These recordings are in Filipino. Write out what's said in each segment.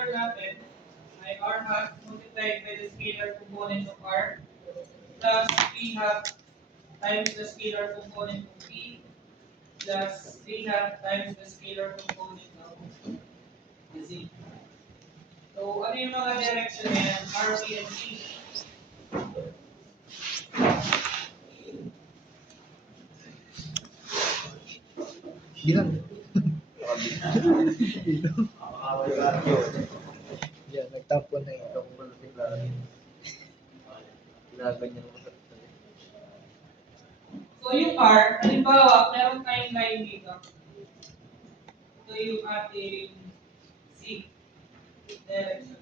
vector natin ay r hat multiplied by the scalar component of r plus p hat times the scalar component of p plus p hat times the scalar component of z. So, ano yung mga direction yan? R, P, and P. Bilang. Yan, nagtampo na ito. Ginaganyan mo. So, yung R, halimbawa, meron tayong line dito. Ito yung ating Z direction.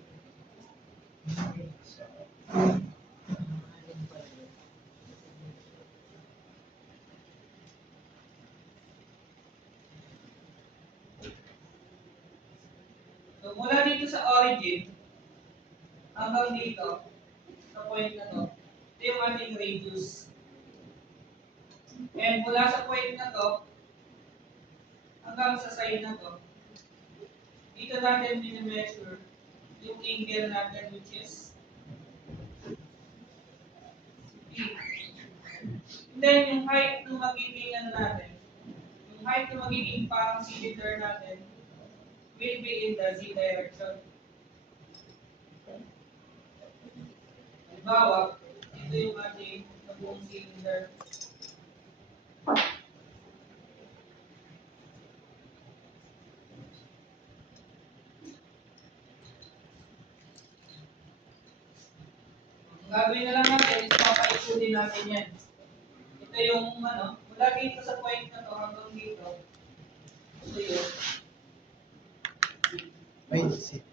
So, mula dito sa origin, hanggang dito, sa point na to, ito yung ating radius. And mula sa point na to, hanggang sa side na to, dito natin minimeasure yung angle natin which is P. And then yung height ng magiging natin, yung height ng magiging parang cylinder natin will be in the Z direction. Halimbawa, ito yung ating buong cylinder. Ang gagawin na lang natin is papaikutin natin yan. Ito yung mula dito sa point na to hanggang dito. Ito yun. Ay, si.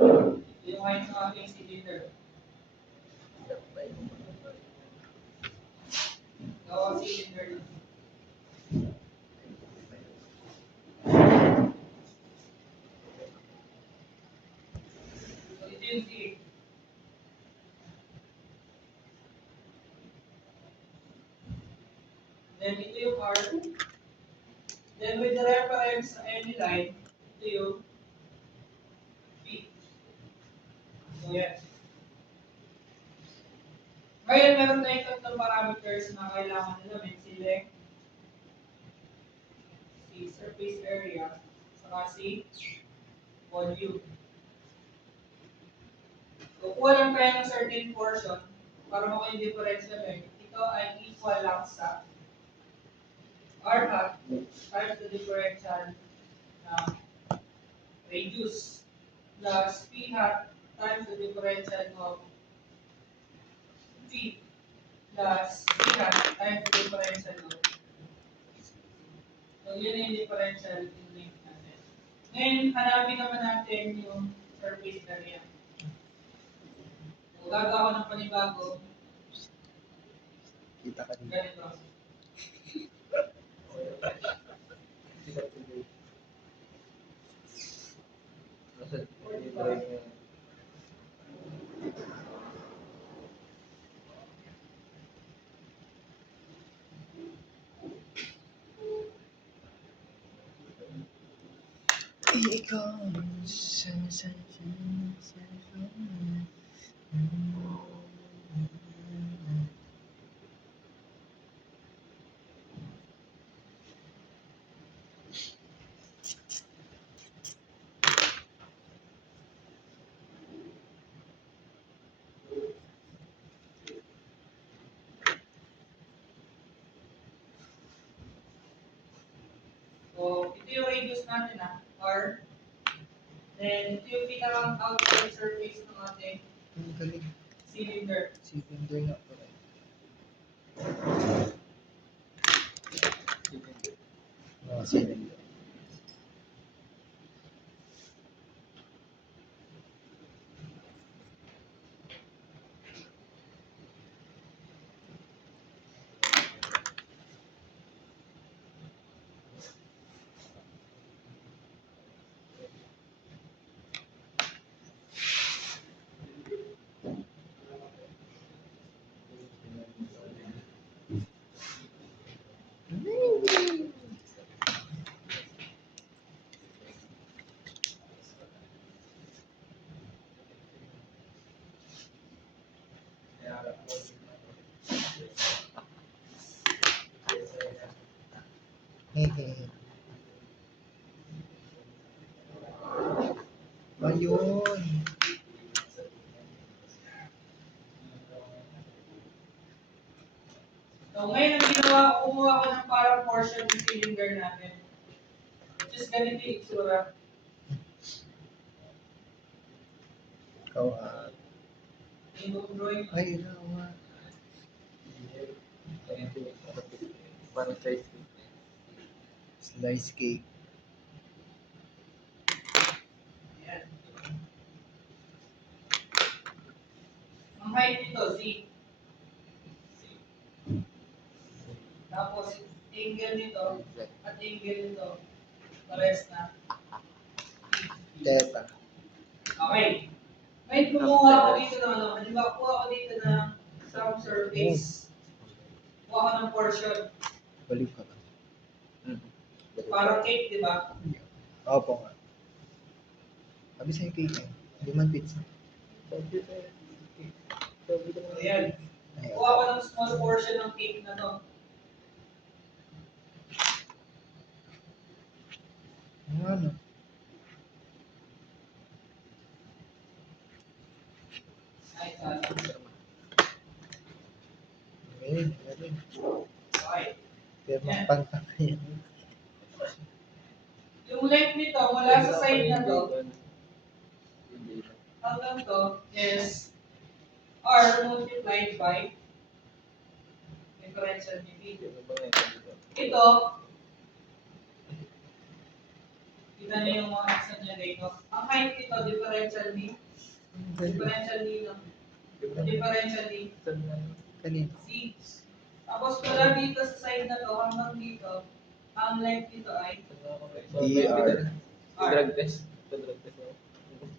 Ito yung height ng ating cylinder. Gawa cylinder lang. So ito yung Z. Then ito yung R. Then with the reference sa any line, ito yung P. So yan. Ngayon, meron tayong tatlong parameters na kailangan namin. Si length, si surface area, saka si volume. So, kuha lang tayo ng certain portion para makuha yung differential length. Ito ay equal lang sa r hat times the differential ng radius plus p hat times the differential of p plus p hat times the differential of. So, yun yung differential in length natin. Ngayon, hanapin naman natin yung surface area. So, gagawa ko ng panibago. Kita ka din. Ganito. Ikaw, So, ito yung radius natin R. Then, ito yung pinakang outside surface ng ating ang galing. cylinder. Cylinder nga pala. Cylinder. Ayun. So, ngayon ang ginawa ko, kumuha ko ng parang portion ng cylinder natin. Which is ganito yung itsura. Ikaw, Yung drawing. ay, ikaw, Parang slice cake. Slice cake. Ayan. Ang height nito, Z. Tapos, angle nito, at angle nito, pares na. Teta. Okay. Ngayon, kumuha ako dito ng ano, halimbawa, kuha ako dito ng some surface. Kuha ako ng portion. Baliw ka ba? Parang cake, di ba? Opo nga. Sabi sa'yo cake eh. Hindi man pizza. Ayan. Ayan. Kuha ako ng small portion ng cake na to. Ano? Ay, sana. Ayun, ayun. Okay. Pero Yan. pantang yan. Yung length nito, mula sa side na to, hanggang to is R multiplied by differential dv. Ito, kita niyo yung mga action niya dito. Ang height nito, differential d. Differential d no? Differential d. Kanina. C. Tapos mula dito sa side na to hanggang dito, ang length nito ay DR. Drug test.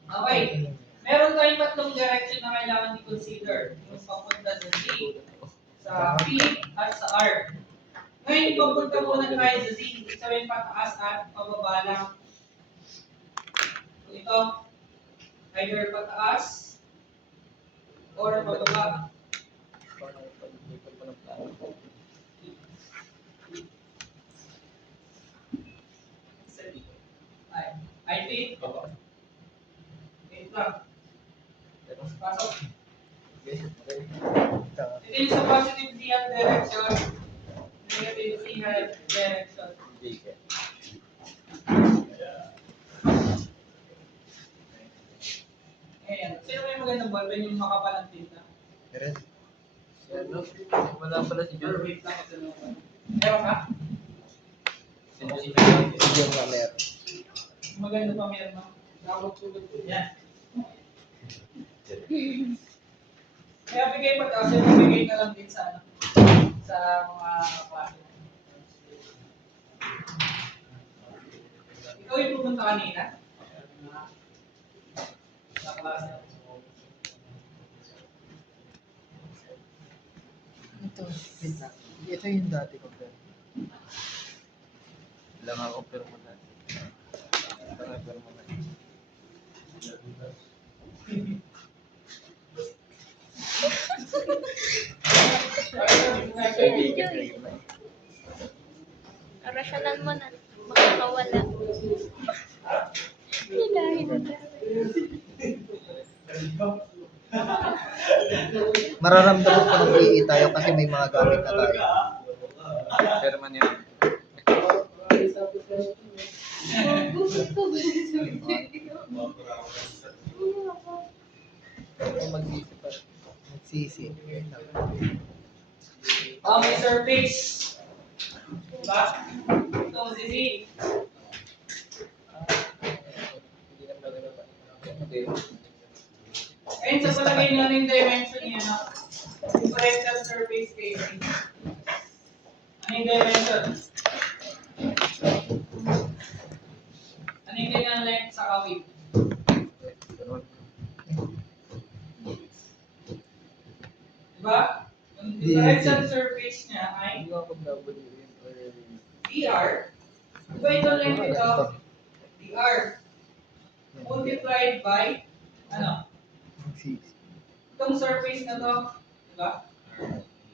okay. Meron tayong tatlong direction na kailangan i-consider. Yung papunta sa Z, sa P, at sa R. Ngayon, papunta muna tayo sa Z. Ibig sabihin pataas at pababa lang. So, ito, either pataas or pababa. I think, wait lang. Pasok. Ito yung sa positive Z ang direction, negative Z ang direction. Ayan. Sino may magandang ballpen yung makapalang tinta? Meron. Wala pala si John. Wait lang. Meron ka? Yung nga meron. Maganda pa meron na. Nakapagtulog ko. Yan. Kaya bigay pa kasi bigay na lang din sa ano, sa mga klase. Ikaw yung pumunta kanina? Sa klase. Ito, wait lang. Ito yung dati ko. Wala nga akong pero mo dati. Wala nga pero mo dati. Orasyonan mo na. Makakawala. Hilahin na. Mararamdaman ko ng PE tayo kasi may mga gamit na tayo. Pero man yun. Mag-isip pa. Magsisi. Oh, may surface. Diba? Ito, Zizi. Hindi na talaga pa. Okay. Ayun, sa palagay nyo yung dimension niya, no? Differential surface KC. Ano yung dimension? Ano yung kanyang length sa kawit? Ganun. Diba? Yung differential surface niya ay Hindi ko ako nabali rin. dr. Diba ito length ito? dr. Multiplied by, ano? Magsisi. Itong surface na to, diba?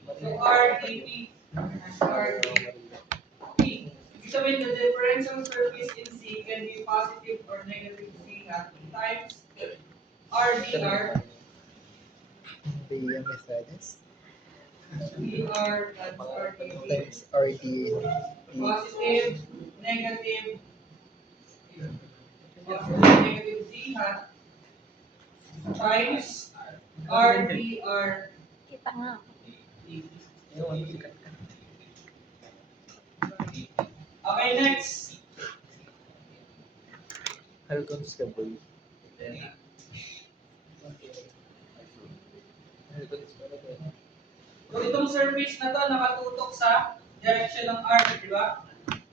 So, R dp. R dp. Ibig sabihin, the differential surface in C can be positive or negative Z hat times RdR, BM is that is dr times RdV, times RD. positive, negative, positive, negative Z hat times RdR. Kita nga. Okay, next. Halcons ka boy. So itong surface na to nakatutok sa direction ng R, di ba?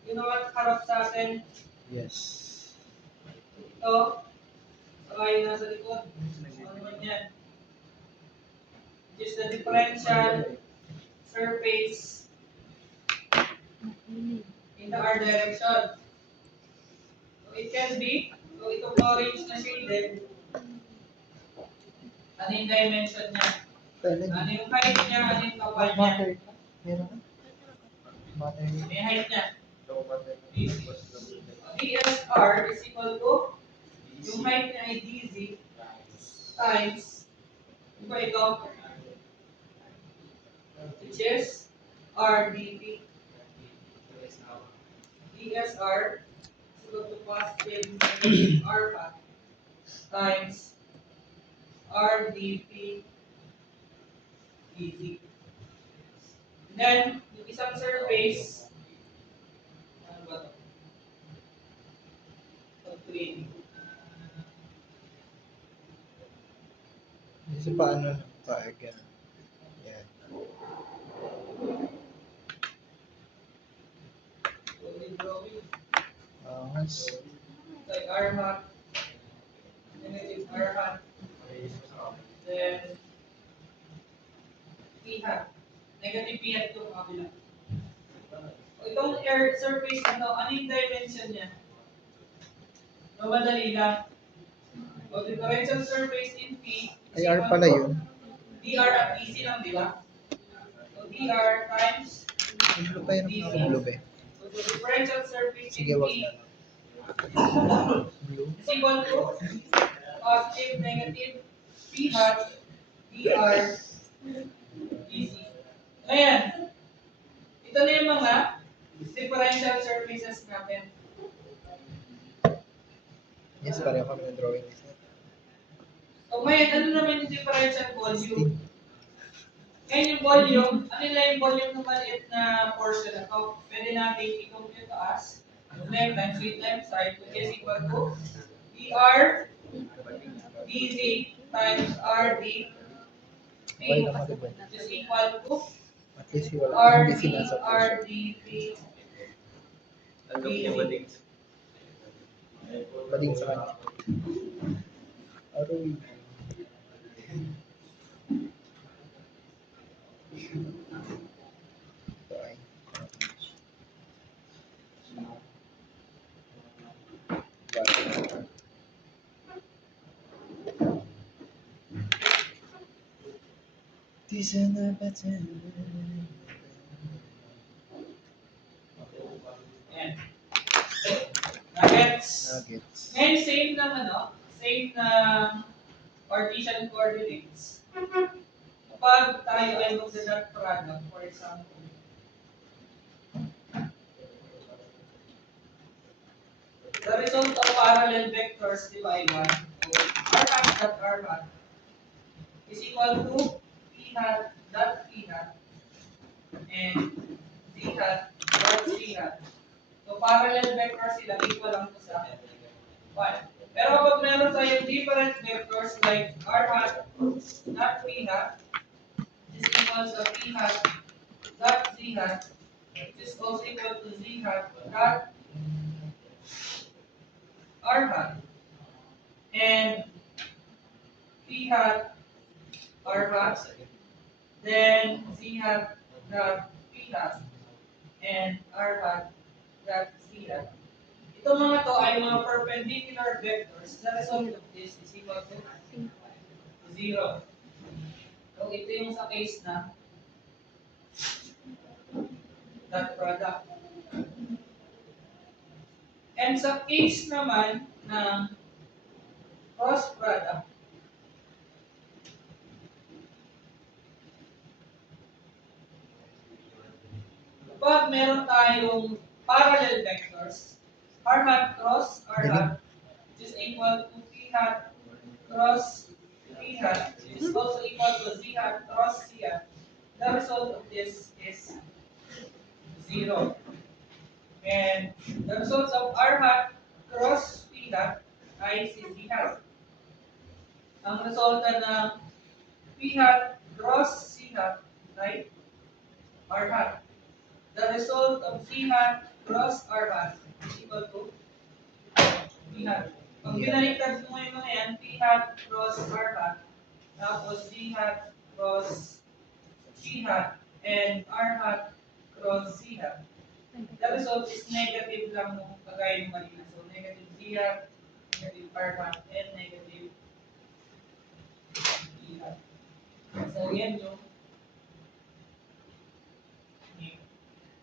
Yung nakaharap sa atin, Yes. ito, saka yung nasa likod. Ano naman yan? Which is the differential surface in the R direction. So it can be, so itong orange na shaded, ano yung dimension niya? Ano yung height niya? Ano yung kapal niya? Matter. Meron ka? Matter. May height niya. DSR is equal to, yung height niya ay DZ times, ano ba ito? Which is RDP. DSR is equal to positive negative R hat times RDP DZ. Then, yung isang surface, ano ba ito? Pag-training. Kasi paano ng paag yan? Yan. Solid drawing. Mas. Like R hat, negative R hat, then P hat. Negative P hat ito kabila. O itong air surface na to, ano yung dimension niya? No, madali lang. O differential surface in P is Ay, R equal pala to yun. dr at dc lang, di ba? So dr times Ang blue pa yun ang blue ba? so the differential surface Sige, in wag P na. Blue. is equal to positive, negative, P hat, dr, dc. Ayan. Ito na yung mga differential surfaces natin. Yes, pareho kami ng drawing. So ngayon, ano naman yung differential volume? Ngayon yung volume, ano na yung volume ng maliit na portion na to? Pwede natin i-compute to as length times width times height, which is equal to dr dz times rd p, Okay naman diba? which is equal to At least wala. rd Hindi sinasa portion. rd p Ang gabi niya bading. Bading sa kanya. Aroy. Ito ay. Bye. These are the better. Ayan. Nuggets. Nuggets. Ngayon, same ng same na Cartesian coordinates. Kapag tayo ay magda-dot product, for example, the result of parallel vectors, di ba, ay 1. R hat dot R hat is equal to P hat dot P hat and Z hat dot Z hat. So, parallel vectors sila, equal lang to sa 1. Pero kapag meron tayong different vectors like R hat dot P hat is equal to P hat dot Z hat, which is also equal to Z hat dot R hat, and P hat R hat, then Z hat dot P hat, and R hat dot Z hat. Itong mga to ay mga perpendicular vectors. The result of this is equal to 0. So ito yung sa case na dot product. And sa case naman ng cross product, kapag meron tayong parallel vectors, r hat cross r hat is equal to p hat cross p hat is also equal to z hat cross c hat. The result of this is 0. And the result of r hat cross p hat ay si z hat. Ang resulta ng p hat cross c hat ay r hat. The result of c hat cross r hat is equal to p hat. Pag binaliktad mo yung mga yan, p hat cross r hat, tapos z hat cross c hat, and r hat cross c hat. The result is negative lang nung kagaya ng kanina. So, negative z hat, negative r hat, and negative e hat. So, yan yung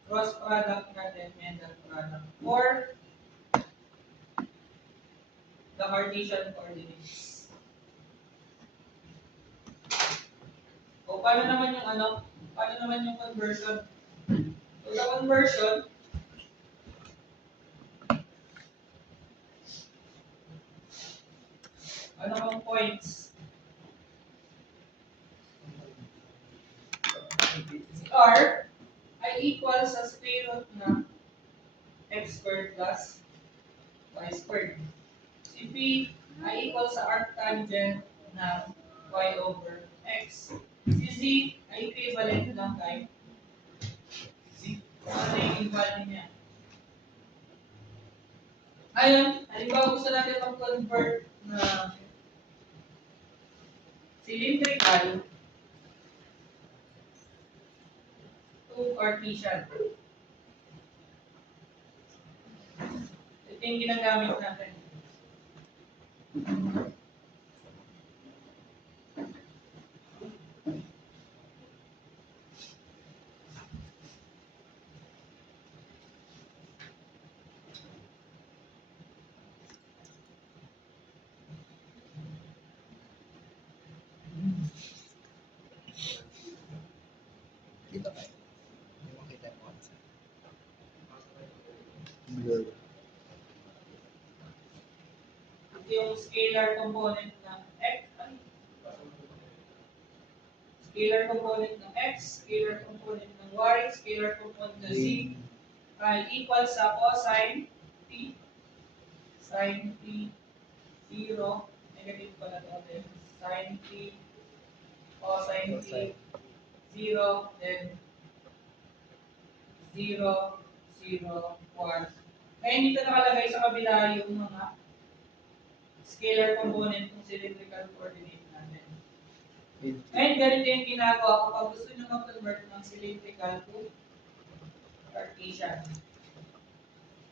cross product natin and the product for the Cartesian coordinates. O, paano naman yung paano naman yung conversion? So, the conversion, ano bang points? Si R ay equal sa square root na x squared plus y squared. Si P ay equal sa arctangent na y over x. Si Z ay equivalent lang kay Z. Ano yung value niya? Ayun, halimbawa gusto natin mag-convert na cylindrical to Cartesian. Ito yung ginagamit natin. Dito kayo. Hindi makita yung concept. Blur. Ito yung scalar component ng x. Scalar component ng x, scalar component ng y, scalar component ng z ay equal sa cosine t. Sin t 0, negative pala ito. Sin t, cosine t 0, then 0, 0, 1. Kaya dito nakalagay sa kabila yung mga scalar component ng cylindrical coordinate natin. Ngayon, ganito yung ginagawa ko pag gusto nyo mag-convert ng cylindrical to Cartesian.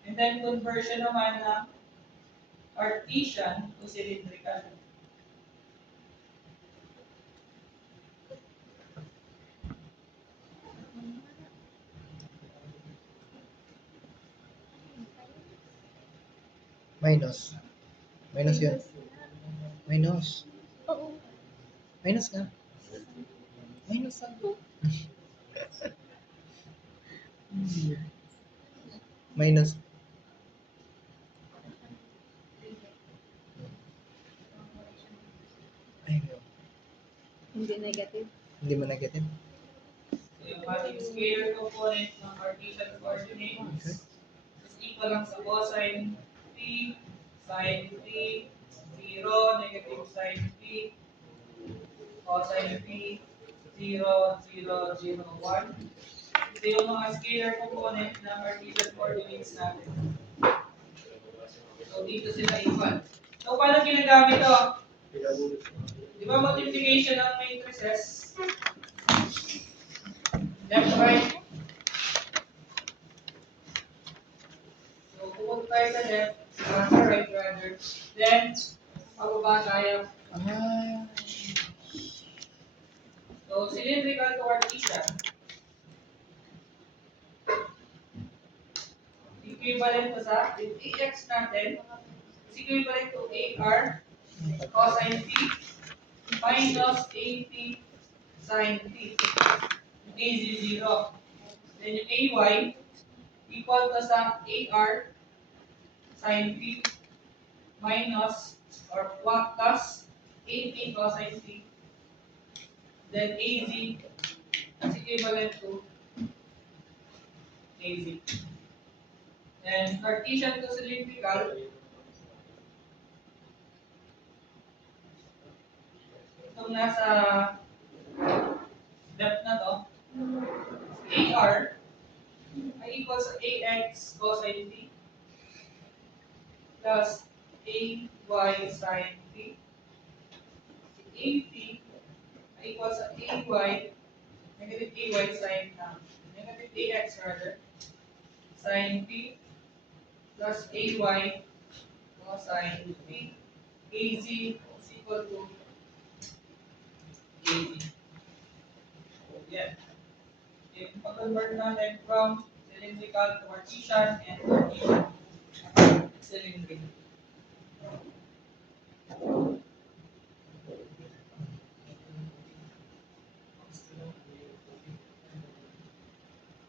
And then, conversion naman ng Cartesian to cylindrical. Minus. Minus yun. Minus. Oo. Minus na. Minus na. Minus. Ay, no. Hindi negative. Hindi mo negative. So, yung ating scalar component ng Cartesian coordinates is equal lang sa cosine t, sin t, 0, negative sin t, cosine t, 0, 0, 0, 1. Ito yung mga scalar component ng Cartesian coordinates natin. So, dito sila equal. So, paano ginagamit ito? Di ba multiplication ng matrices? Left, right. So, pupunta tayo sa left, sa right rather. Then, pababa tayo. Ah. So, cylindrical to Cartesian. Si P equivalent to sa yung AX natin is equivalent to AR cosine T minus AP sin T. Yung AZ 0. Then yung AY equal to sa AR sin T minus or plus AP cosine T. Then AZ is equivalent to AZ. And Cartesian to cylindrical, itong nasa depth na to, AR ay equal sa AX cosine T plus AY sin T. AP ay equal sa AY, negative AY sin negative AX rather, sin T plus AY cosine T. AZ is equal to AZ. Yeah. If convert natin from cylindrical to Cartesian and Cartesian cylindrical.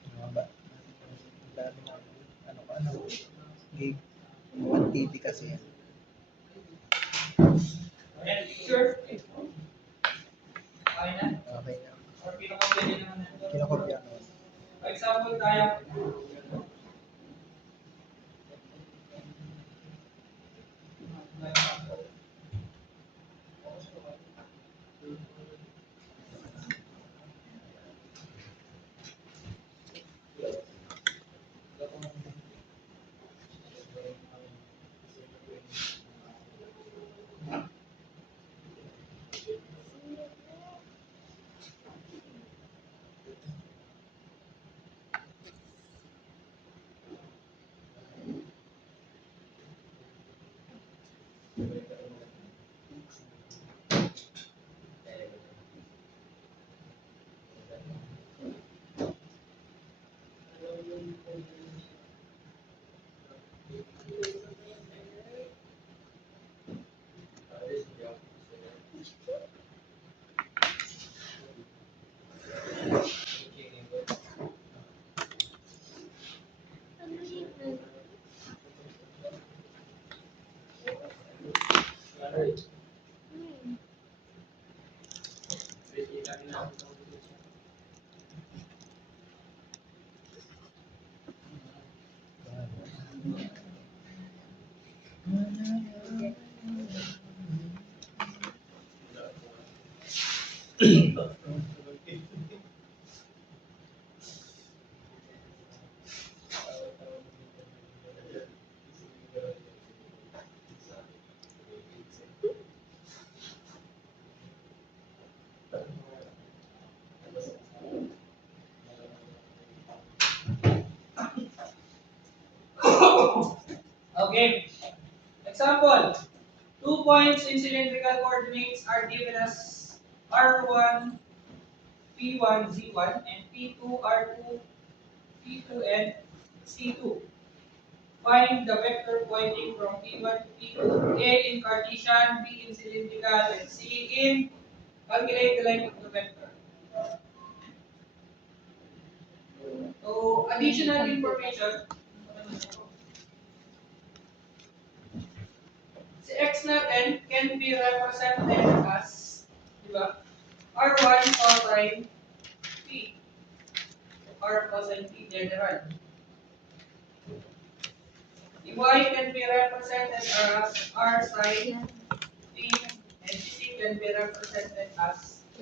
Mga ba? Ang dami na, ano, gig. 1 TB kasi yan. Ayan, picture. Okay na? Okay na. Or pinakopya din naman natin. Kinakopya ko. For example, tayo. Okay. Example. 2 points in cylindrical coordinates are given as R1, P1, Z1, and P2, R2, P2, and C2. Find the vector pointing from P1 to P2, A in Cartesian, B in cylindrical, and C in calculate the length of the vector. So, additional information. Si X natin can be represented as, di ba? R1 cosine P. R cosine P general. Y can be represented as R sine P, and C can be represented as C.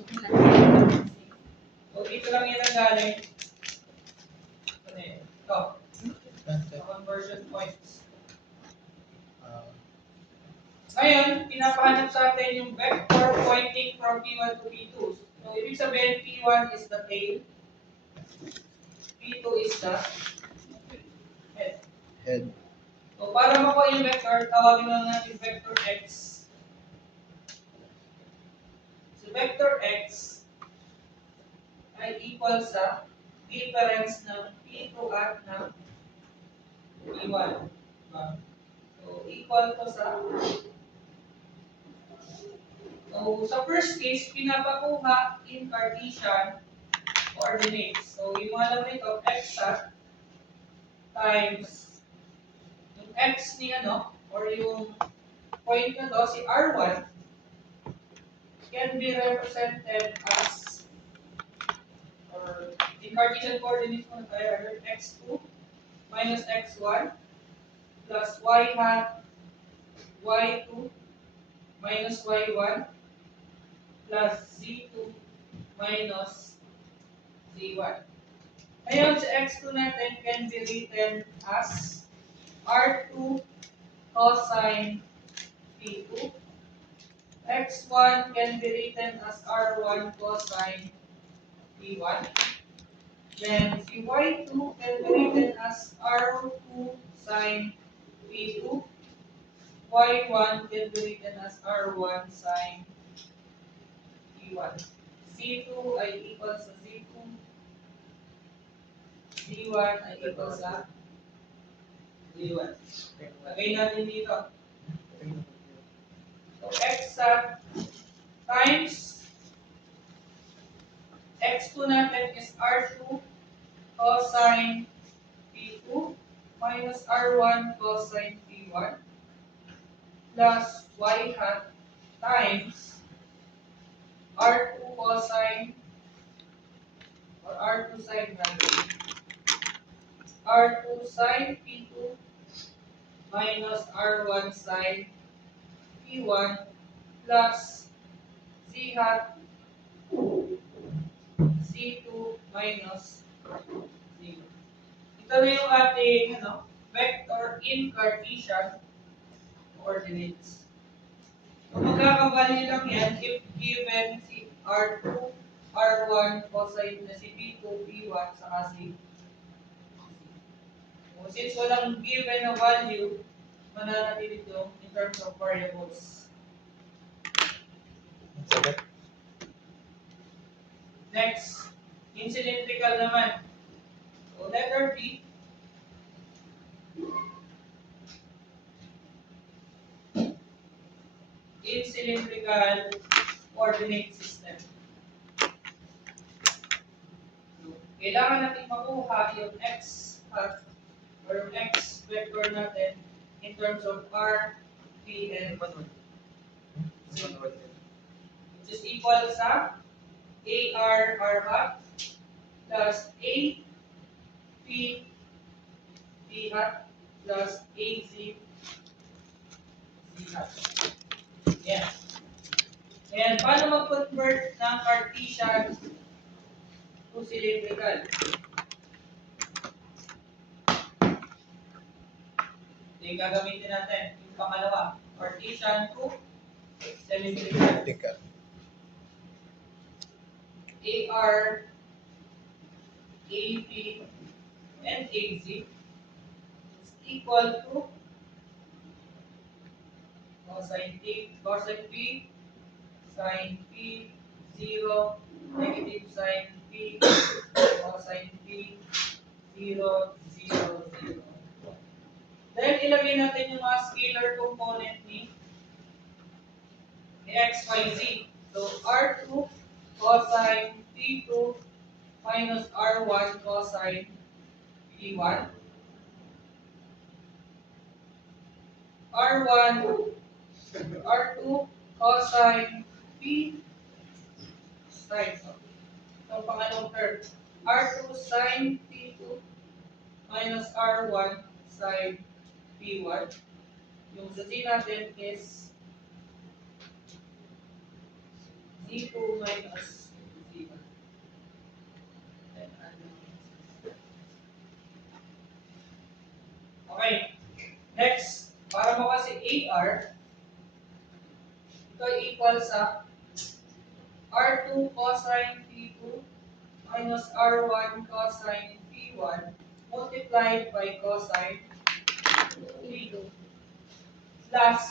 So, dito lang yan ang galing. Ano yun? Ito. The conversion points. Ngayon, pinapahanap sa atin yung vector pointing from P1 to P2. So, ibig sabihin, P1 is the tail, P2 is the head. Head. So, para makuha yung vector, tawagin lang natin vector X. So, vector X ay equal sa difference ng P2 at ng P1. Diba? So, equal to sa... So, sa first case, pinapakuha in Cartesian coordinates. So, yung mga laman ito, x hat times yung x ni ano, or yung point na to, si R1, can be represented as, or in Cartesian coordinates muna tayo, x2 minus x1 plus y hat y2 minus y1 plus z2 minus z1. Ngayon, sa x2 natin can be written as r2 cosine p2. x1 can be written as r1 cosine p1. Then, si y2 can be written as r2 sine p2. y1 can be written as r1 sine p1. z2 ay equal sa z2. z1 ay equal sa z1. Lagay natin dito. So, x hat times x2 natin is r2 cosine p2 minus r1 cosine p1 plus y hat times r2 cosine or r2 sine natin. R2 sine p2 minus r1 sine p1 plus z hat c2 minus z. Ito na yung ating vector in Cartesian coordinates. So, magkakavalue lang yan if given si R2, R1, cosine na si P2, P1, saka si So, since walang given na value, mananatili ito in terms of variables. Sagot. Next, in cylindrical naman. So, letter B. In cylindrical coordinate system. Kailangan natin makuha yung x hat or yung x vector natin in terms of r, p, and z, which is equal sa ar r hat plus a p p hat plus az z hat. Yan. And paano mag-convert ng Cartesian to cylindrical? Ito yung gagamitin natin. Yung pangalawa, Cartesian to cylindrical. Tika. AR, AP, and AZ is equal to cosine P, sine P, 0, negative sine P, cosine P, 0, 0, 0. Then, ilagay natin yung mga scalar component ni x, y, z. So, R2 cosine P2 minus R1 cosine P1. R1, R2 cosine P sine. So, pangalawang term. R2 sine P2 minus R1 sine P1. Yung sa Z natin is Z2 minus Z1. Okay. Next, para mo kasi AR, ito equal sa R2 cosine P2 minus R1 cosine P1 multiplied by cosine P2 plus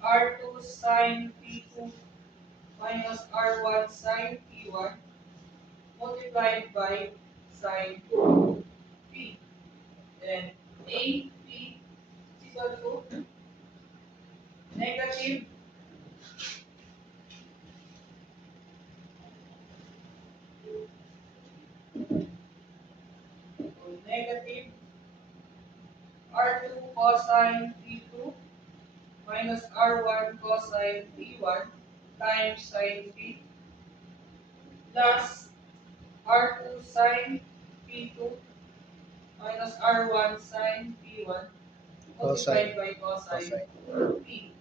R2 sine P2 minus R1 sine P1 multiplied by sine P. Then, A, P is equal to negative negative R2 cosine P2 minus R1 cosine P1 times sine P plus R2 sine P2 minus R1 sine P1 multiplied by cosine P.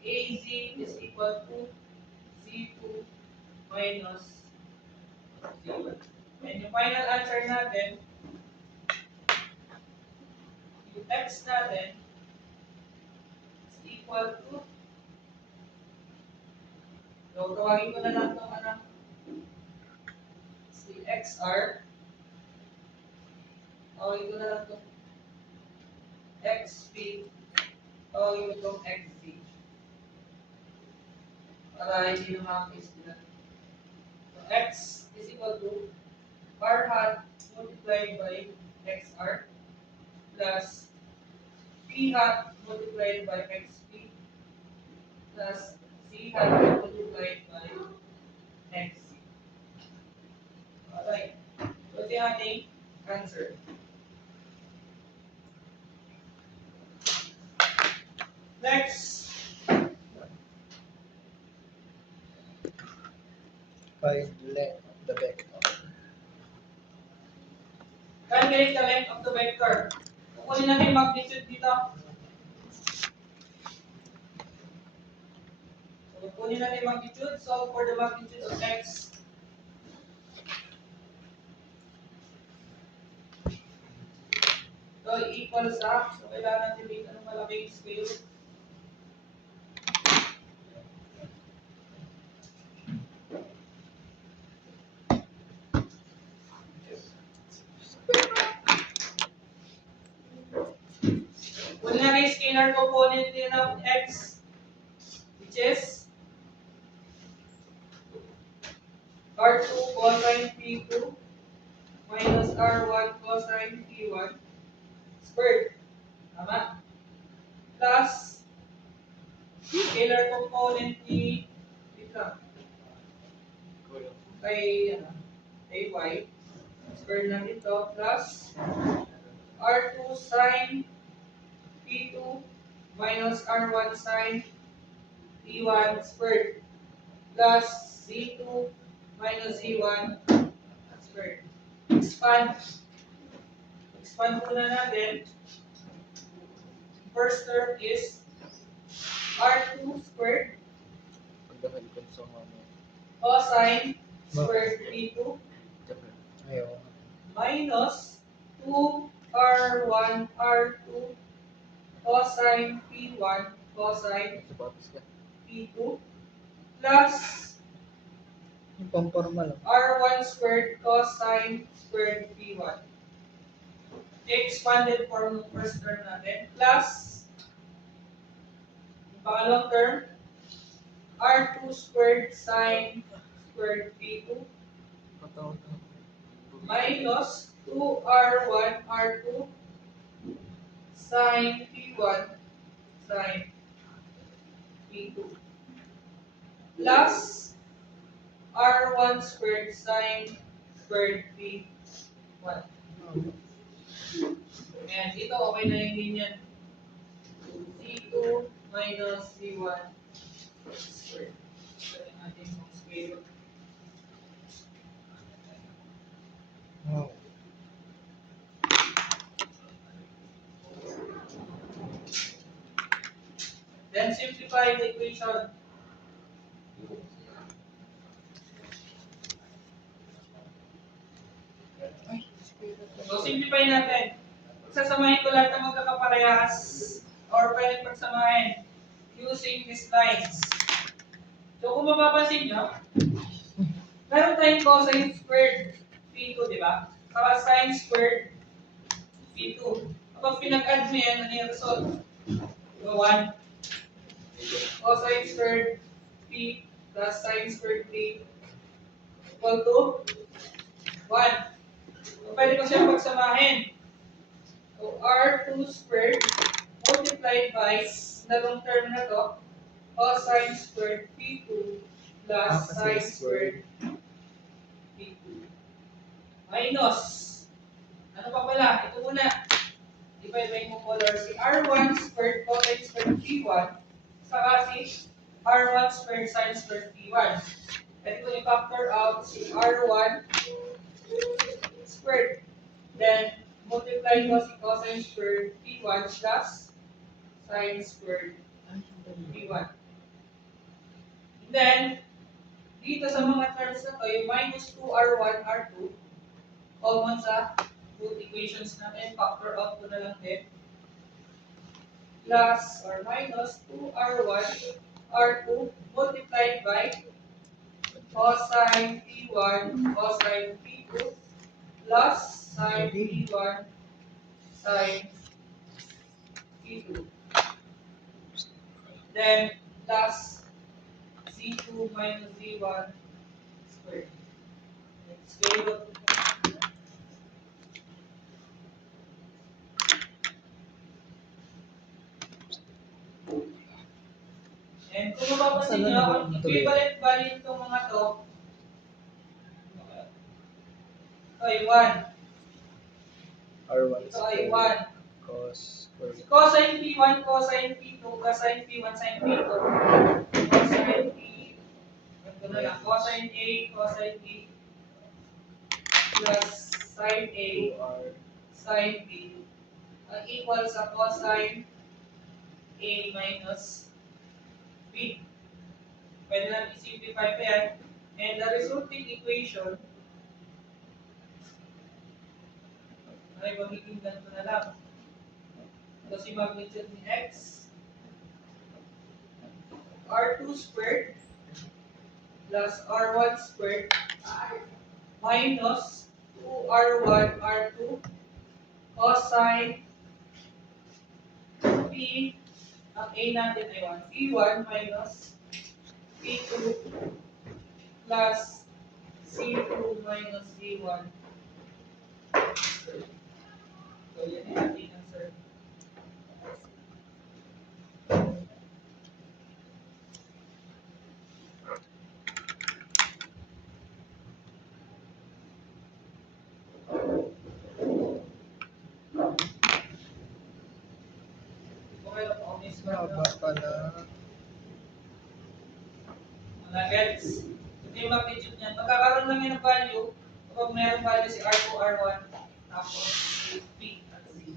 AZ is equal to Z2 minus Z1. And yung final answer natin, yung x natin is equal to, so tawagin ko na lang itong si XR, tawagin ko na lang itong XP, tawagin ko itong XC. Para hindi na makakis nila. So x is equal to R hat multiplied by XR plus P hat multiplied by XP plus C hat multiplied by XC. Alright. So ito yung ating answer. Next. Find length of the vector. Calculate the length of the vector. Kukunin natin yung magnitude dito. So, kukunin natin yung magnitude. Solve for the magnitude of x. So, equal sa. So, kailangan natin dito ng malaking scale. Kunin natin yung scalar component din ng x, which is R2 cosine P2 minus R1 cosine P1 squared. Tama? Plus, scalar component ni, wait lang, kay y, squared lang ito, plus R2 sine P2 minus R1 sine P1 squared plus Z2 minus Z1 squared. Expand. Expand muna natin. First term is R2 squared Pagdahalikod sa mga cosine squared P2 Ayaw. minus 2R1 R2 cosine P1 cosine sapatos ka. P2 plus Yung pamporma lang. R1 squared cosine squared P1. Expanded form ng first term natin plus yung pangalawang term R2 squared sine squared P2 Patawag ka. minus 2R1 R2 sine P1 sine P2 plus R1 squared sine squared P1. Ayan, dito okay na yung ganyan. C2 minus C1 squared. Ito yung ating scale. Wow. Then simplify the equation. So simplify natin. Pagsasamahin ko lahat ng magkakaparehas or pwedeng pagsamahin using these lines. So kung mapapansin nyo, meron tayong cosine squared P2, di ba? Saka sine squared P2. Kapag pinag-add mo yan, ano yung result? Diba 1? Cosine squared P plus sine squared P equal to 1. So, pwede ko siya pagsamahin. So, R2 squared multiplied by dalawang term na to, cosine squared P2 plus Kasi sine squared. squared P2 minus. Ano pa pala? Ito muna. Divide mo color si R1 squared cosine squared P1 saka si R1 squared sine squared P1. At ito i-factor out si R1 squared. Then, multiply mo si cosine squared P1 plus sine squared P1. Then, dito sa mga terms na to, yung minus 2R1, R2, common sa both equations natin, factor out ko na lang din. Plus or minus 2R1, R2, multiplied by cosine P1, cosine P2, plus sine P1, sine P2. Then, plus C2 minus Z1 squared. Scale root. And kung mapapansin nyo, ang equivalent value itong mga to, ito ay 1. R1 Ito ay squared 1. cos squared. Si cosine P1, cosine P2, cosine P1, sine P2, cosine P, ito na lang, cosine A, cosine B, plus sine A, 2R sine B, equal sa cosine A minus B. Pwede lang i-simplify pa yan. And the resulting equation ay magiging ganito na lang. So, si magnitude ni x, R2 squared plus R1 squared minus 2R1 R2 cosine P, ang A natin ay 1, P1 minus P2 plus C2 minus C1. So, yan yung ating answer. Okay lang po, miss ko Haba pala. mga gets. Ito yung magnitude niyan. Magkakaroon lang yan ng value kapag mayroong value si R2, R1, tapos si P at C.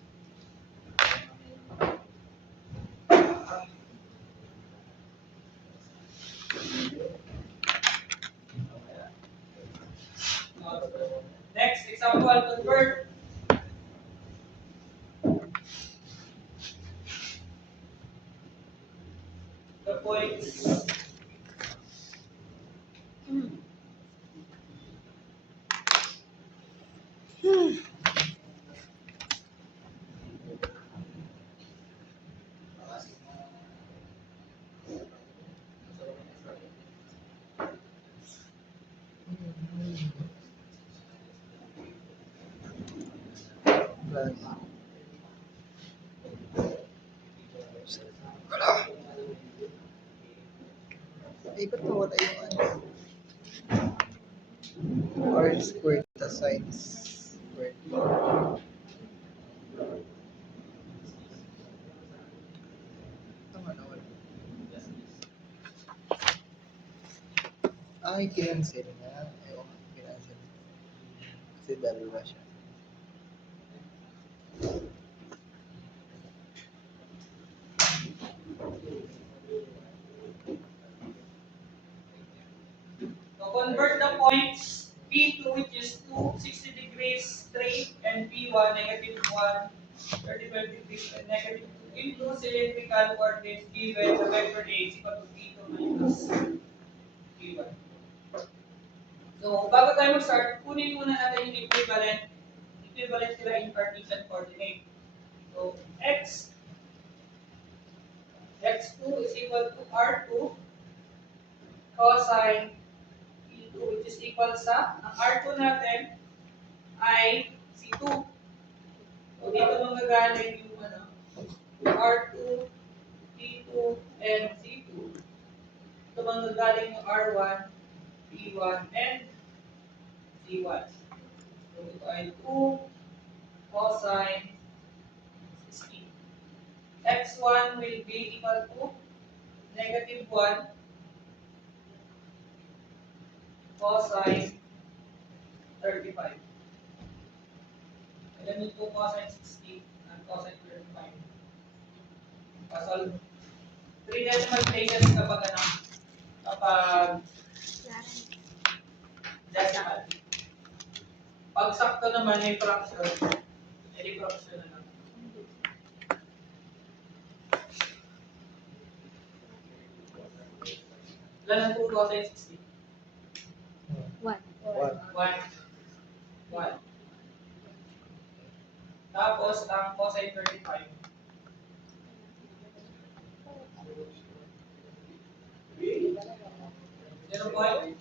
Next, example, convert the points Plus. Ay, ba't nawala yung ano? R squared ta sine squared. Tama na wala. Ay, kinancel na. Ayaw nga, kinancel. Kasi dalawa siya. to convert the points P2, which is 260 degrees straight, and P1, negative 1, 35 degrees, and negative 2 into cylindrical coordinates given the vector A is equal to P2 minus P1. So, bago tayo mag-start, kunin muna natin yung equivalent nila in Cartesian coordinate. So, x2 is equal to R2 cosine P2, which is equal sa, ang R2 natin ay C2. So, So dito manggagaling yung ano, R2, P2, and C2. Ito manggagaling yung R1, P1, and C1. So ito ay 2 cosine 60. X1 will be equal to negative 1 cosine 35. Alam niyo po cosine 60 and cosine 35. Solve 3 decimal places kapag ano, kapag decimal. Pag sakto naman may fraction, may fraction na lang. Ilan ang 2 cosine 60? 1. 1. Tapos ang cosine 35. 0.8.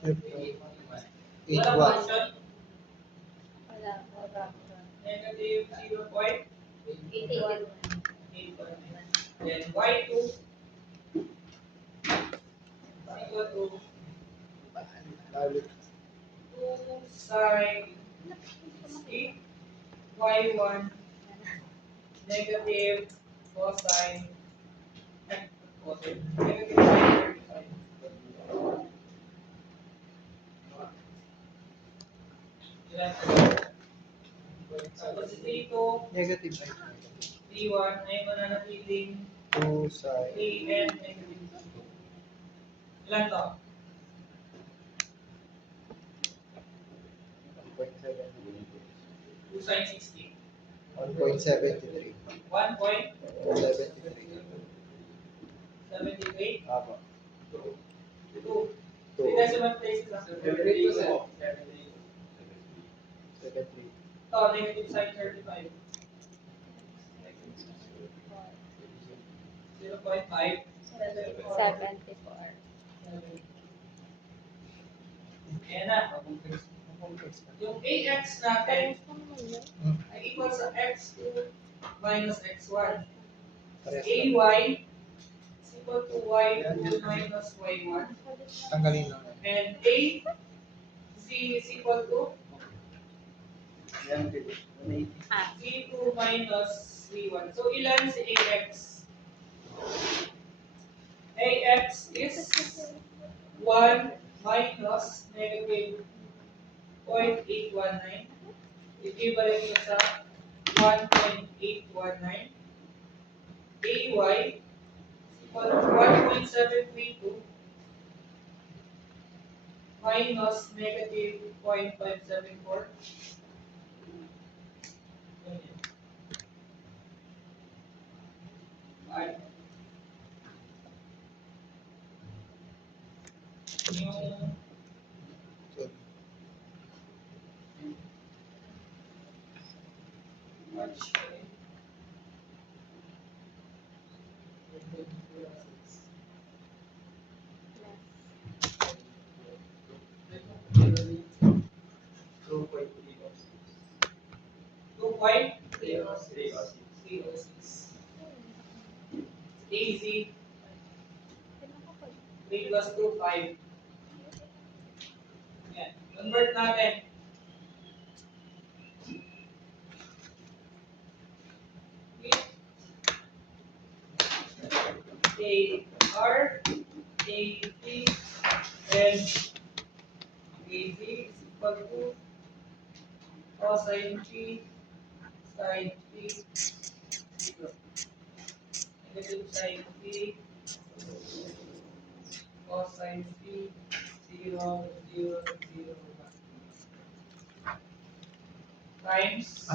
8 Walang watt. function. Wala. Negative 0.8. 81. Then y2 equal to 2 sine 60. Y1 negative cosine negative sine 35. Ilan? Tapos dito, Negative D1 ay mananatiling 2 sine 3 and negative 2. Ilan to? 2 sine 60. 1.73. 1.73. 73. Apa. 2. 2. 3 decimal places lang. 73. Ito, negative sine 35. 0.5. 74. Ayan na. Yung AX natin ay equal sa x2 minus x1. AY is equal to y2 minus y1. Tanggalin lang. And A Z is equal to Z2 minus Z1. So ilan si AX? AX is 1 minus negative 0.819. Equivalent to sa 1.819. AY is equal to 1.732 minus negative 0.574. Ay. Yung much 2.306. Easy. 3 plus 2, 5. Yan. Convert natin. AR, AV, and AV is equal to cosine P, sine P, 0. Negative sine P, cosine P, 0, 0, 0, 1. Times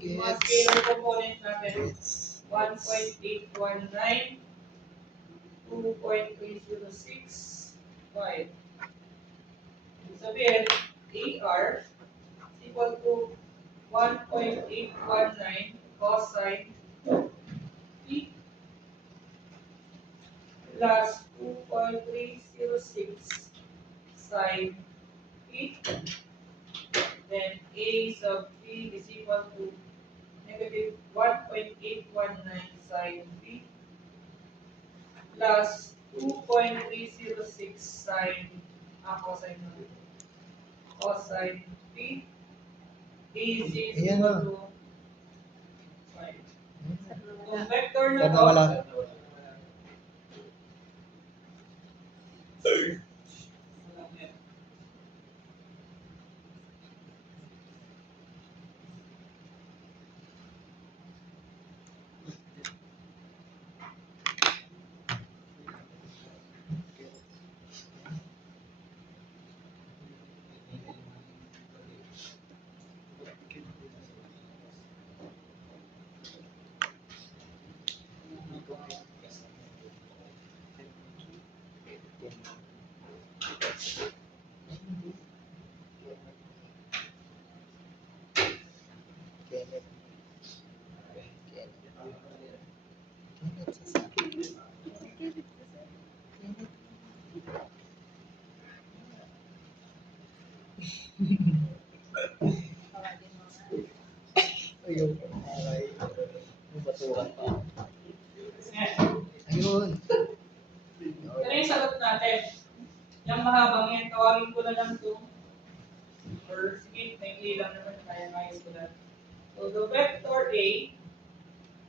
yung mga Gets. scalar component natin. Gets. 1.819, 2.306, 5. Ibig sabihin, AR is equal to 1.819 cosine P plus 2.306 sine P. Then A sub P is equal to negative 1.819 sine phi plus 2.306 sine cosine phi is Ayan equal na. to 5. Sir, Kung wala. vector na Sir, to, nawala. wala yan. Kenneth. Kenneth sa Tawagin mo nga. Ayun. Okay. Batuhan pa. Yan. Ayun. Ito na yung sagot natin. Yung mahabang yan, tawagin ko na lang ito. Or sige, may lang naman, kaya ko lang. So the vector A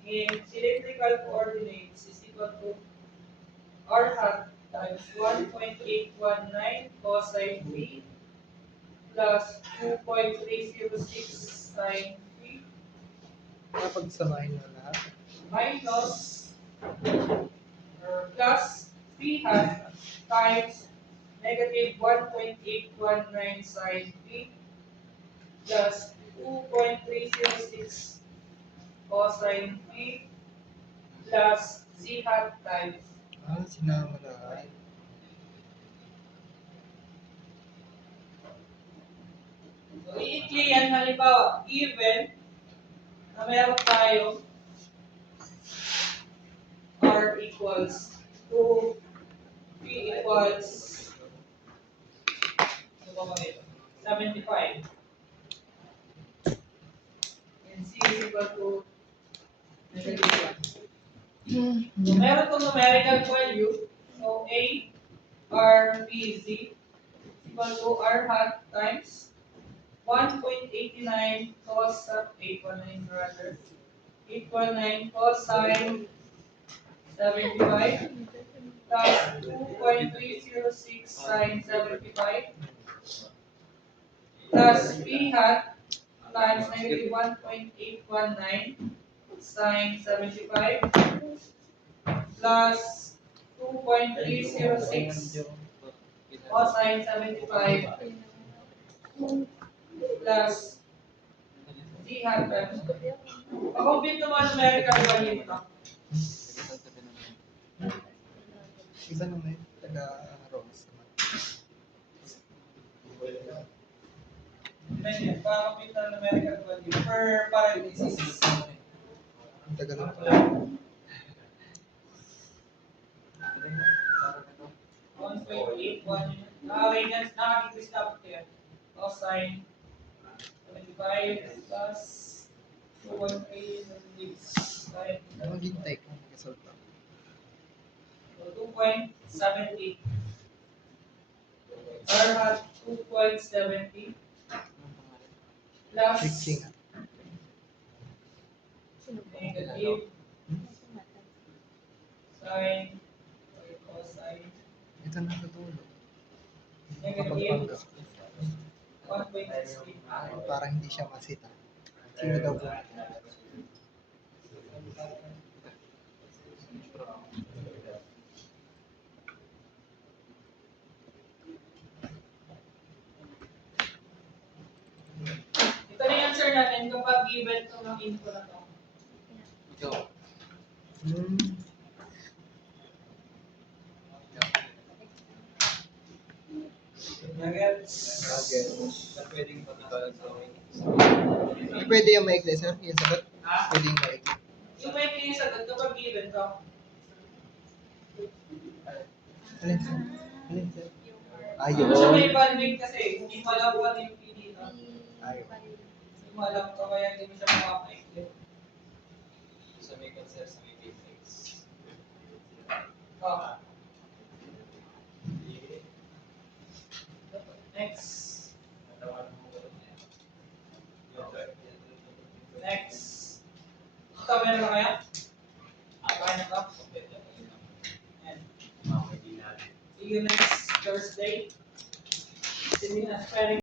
in cylindrical coordinates is equal to r hat times 1.819 cosine phi plus 2.306 sine phi Kapag samahin mo lahat. minus or plus phi hat times negative 1.819 sine phi plus 2.306 cosine phi plus c hat times. Sinama lahat. So, i-ikli yan, halimbawa, given na meron tayo r equals 2, p equals ano ba ba ito? 75. And c is equal to negative 1. So, meron itong numerical value. So, a r p z equal to r hat times 1.89 cos 819 rather 819 cosine 75 plus 2.306 sine 75 plus p hat times negative 1.819 sine 75 plus 2.306 cosine 75 plus z hat times. Pag-compute naman numerical value nito. Iba naman yung taga-Rose naman. Ganyan, pag-compute na numerical value per parenthesis. Ang taga lang. 1.81. Nakakainan, nakakikris na po yan. Cosine 75 plus 2.306 sine. Maghintay ka. Mag-solve lang. So 2.70. R hat 2.70 plus Fixing nga. negative sine cosine Ito na tutulog. negative Kapagpangga. 1.60. Para hindi siya masita. Sino daw po? Ito na yung answer natin kapag given to ng info na to. Ikaw. Nuggets. Okay. Pwedeng matawag sa akin. Pwede yung maikli, sir? Yung sagot? Ha? Pwede yung maikli. Yung may yung sagot kapag given to. Alin, sir? Alin, sir? Ano siya may banding kasi hindi mo alam kung ano yung P dito. Ayun. Hindi mo alam to kaya hindi mo siya makapaikli. process may basics. Oh. Next. Next. Tama na ba kaya? Kaya na ba? Ayan. See you next Thursday. See you next Friday.